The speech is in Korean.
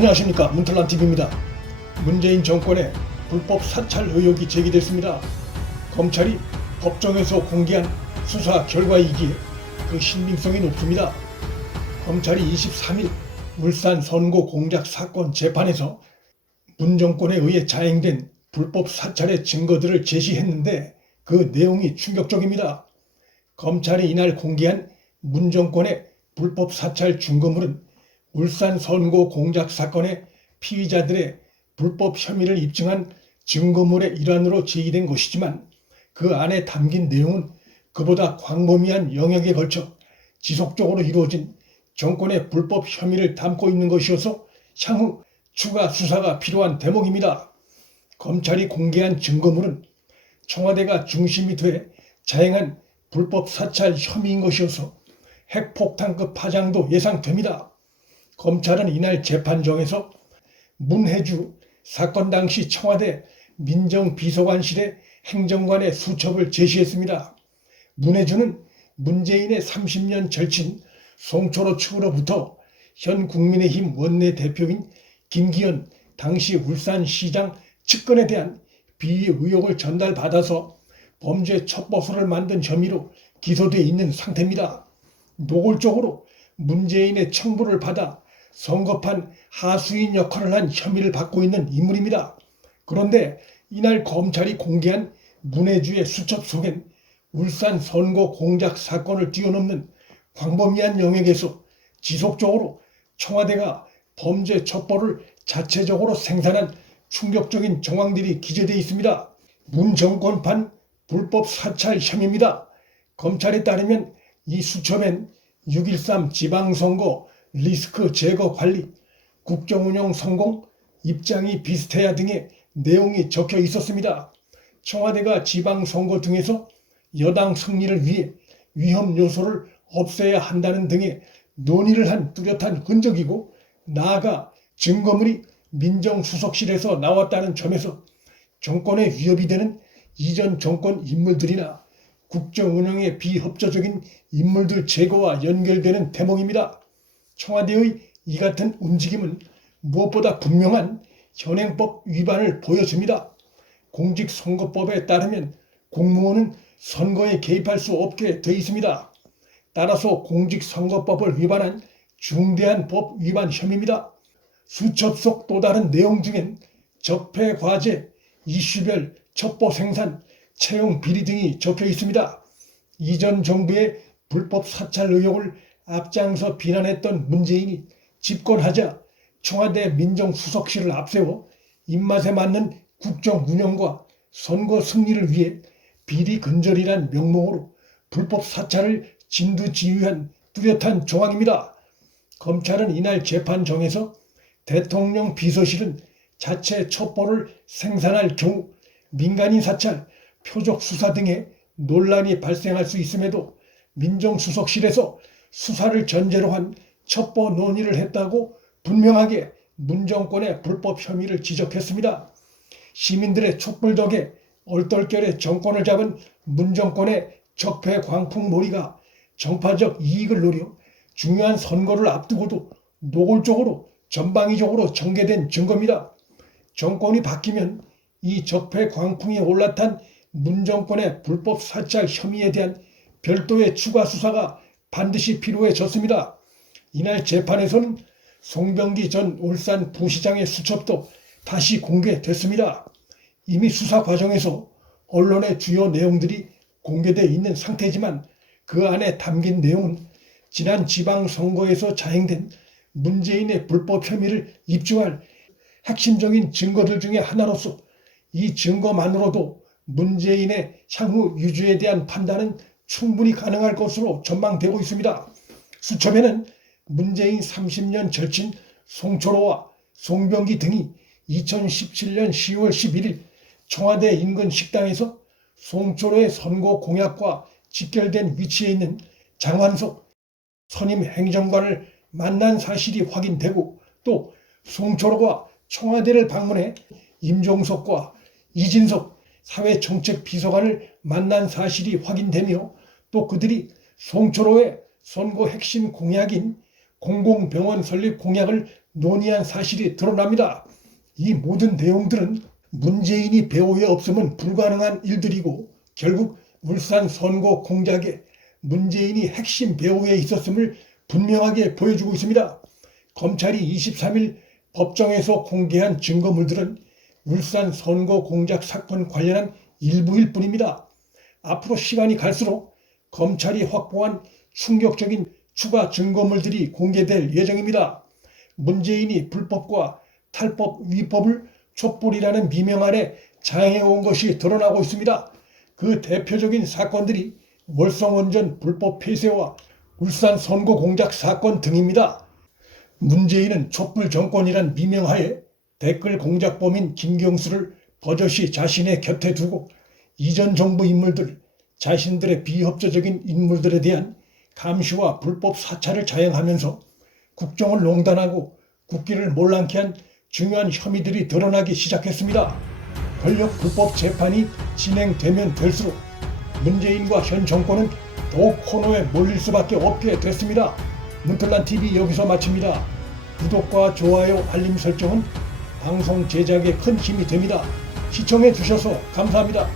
안녕하십니까, 문털란TV입니다. 문재인 정권의 불법 사찰 의혹이 제기됐습니다. 검찰이 법정에서 공개한 수사 결과이기에 그 신빙성이 높습니다. 검찰이 23일 울산 선거 공작 사건 재판에서 문 정권에 의해 자행된 불법 사찰의 증거들을 제시했는데 그 내용이 충격적입니다. 검찰이 이날 공개한 문 정권의 불법 사찰 증거물은 울산 선거 공작 사건의 피의자들의 불법 혐의를 입증한 증거물의 일환으로 제기된 것이지만 그 안에 담긴 내용은 그보다 광범위한 영역에 걸쳐 지속적으로 이루어진 정권의 불법 혐의를 담고 있는 것이어서 향후 추가 수사가 필요한 대목입니다. 검찰이 공개한 증거물은 청와대가 중심이 돼 자행한 불법 사찰 혐의인 것이어서 핵폭탄급 파장도 예상됩니다. 검찰은 이날 재판정에서 문혜주 사건 당시 청와대 민정비서관실의 행정관의 수첩을 제시했습니다. 문혜주는 문재인의 30년 절친 송철호 측으로부터 현 국민의힘 원내대표인 김기현 당시 울산시장 측근에 대한 비위 의혹을 전달받아서 범죄 첩보서를 만든 혐의로 기소돼 있는 상태입니다. 노골적으로 문재인의 청부를 받아 선거판 하수인 역할을 한 혐의를 받고 있는 인물입니다. 그런데 이날 검찰이 공개한 문혜주의 수첩 속엔 울산 선거 공작 사건을 뛰어넘는 광범위한 영역에서 지속적으로 청와대가 범죄 첩보를 자체적으로 생산한 충격적인 정황들이 기재되어 있습니다. 문 정권판 불법 사찰 혐의입니다. 검찰에 따르면 이 수첩엔 6.13 지방선거 리스크 제거 관리, 국정운영 성공, 입장이 비슷해야 등의 내용이 적혀 있었습니다. 청와대가 지방선거 등에서 여당 승리를 위해 위험 요소를 없애야 한다는 등의 논의를 한 뚜렷한 흔적이고 나아가 증거물이 민정수석실에서 나왔다는 점에서 정권에 위협이 되는 이전 정권 인물들이나 국정운영에 비협조적인 인물들 제거와 연결되는 대목입니다. 청와대의 이 같은 움직임은 무엇보다 분명한 현행법 위반을 보여줍니다. 공직선거법에 따르면 공무원은 선거에 개입할 수 없게 되어 있습니다. 따라서 공직선거법을 위반한 중대한 법 위반 혐의입니다. 수첩 속 또 다른 내용 중엔 적폐 과제, 이슈별 첩보 생산, 채용 비리 등이 적혀 있습니다. 이전 정부의 불법 사찰 의혹을 앞장서 비난했던 문재인이 집권하자 청와대 민정수석실을 앞세워 입맛에 맞는 국정 운영과 선거 승리를 위해 비리 근절이란 명목으로 불법 사찰을 진두지휘한 뚜렷한 정황입니다. 검찰은 이날 재판정에서 대통령 비서실은 자체 첩보를 생산할 경우 민간인 사찰, 표적 수사 등의 논란이 발생할 수 있음에도 민정수석실에서 수사를 전제로 한 첩보 논의를 했다고 분명하게 문 정권의 불법 혐의를 지적했습니다. 시민들의 촛불 덕에 얼떨결에 정권을 잡은 문 정권의 적폐 광풍몰이가 정파적 이익을 노려 중요한 선거를 앞두고도 노골적으로 전방위적으로 전개된 증거입니다. 정권이 바뀌면 이 적폐 광풍에 올라탄 문 정권의 불법 사찰 혐의에 대한 별도의 추가 수사가 반드시 필요해졌습니다. 이날 재판에서는 송병기 전 울산 부시장의 수첩도 다시 공개됐습니다. 이미 수사 과정에서 언론의 주요 내용들이 공개되어 있는 상태지만 그 안에 담긴 내용은 지난 지방선거에서 자행된 문재인의 불법 혐의를 입증할 핵심적인 증거들 중에 하나로서 이 증거만으로도 문재인의 향후 유주에 대한 판단은 충분히 가능할 것으로 전망되고 있습니다. 수첩에는 문재인 30년 절친 송철호와 송병기 등이 2017년 10월 11일 청와대 인근 식당에서 송철호의 선거 공약과 직결된 위치에 있는 장완석 선임 행정관을 만난 사실이 확인되고 또 송철호가 청와대를 방문해 임종석과 이진석 사회정책비서관을 만난 사실이 확인되며 또 그들이 송철호의 선거 핵심 공약인 공공병원 설립 공약을 논의한 사실이 드러납니다. 이 모든 내용들은 문재인이 배후에 없으면 불가능한 일들이고 결국 울산 선거 공작에 문재인이 핵심 배후에 있었음을 분명하게 보여주고 있습니다. 검찰이 23일 법정에서 공개한 증거물들은 울산 선거 공작 사건 관련한 일부일 뿐입니다. 앞으로 시간이 갈수록 검찰이 확보한 충격적인 추가 증거물들이 공개될 예정입니다. 문재인이 불법과 탈법, 위법을 촛불이라는 미명 아래 자행해온 것이 드러나고 있습니다. 그 대표적인 사건들이 월성원전 불법 폐쇄와 울산 선거 공작 사건 등입니다. 문재인은 촛불 정권이란 미명하에 댓글 공작범인 김경수를 버젓이 자신의 곁에 두고 이전 정부 인물들, 자신들의 비협조적인 인물들에 대한 감시와 불법 사찰을 자행하면서 국정을 농단하고 국기를 몰랑케 한 중요한 혐의들이 드러나기 시작했습니다. 권력 불법 재판이 진행되면 될수록 문재인과 현 정권은 더욱 코너에 몰릴 수밖에 없게 됐습니다. 문틀란TV 여기서 마칩니다. 구독과 좋아요, 알림 설정은 방송 제작에 큰 힘이 됩니다. 시청해 주셔서 감사합니다.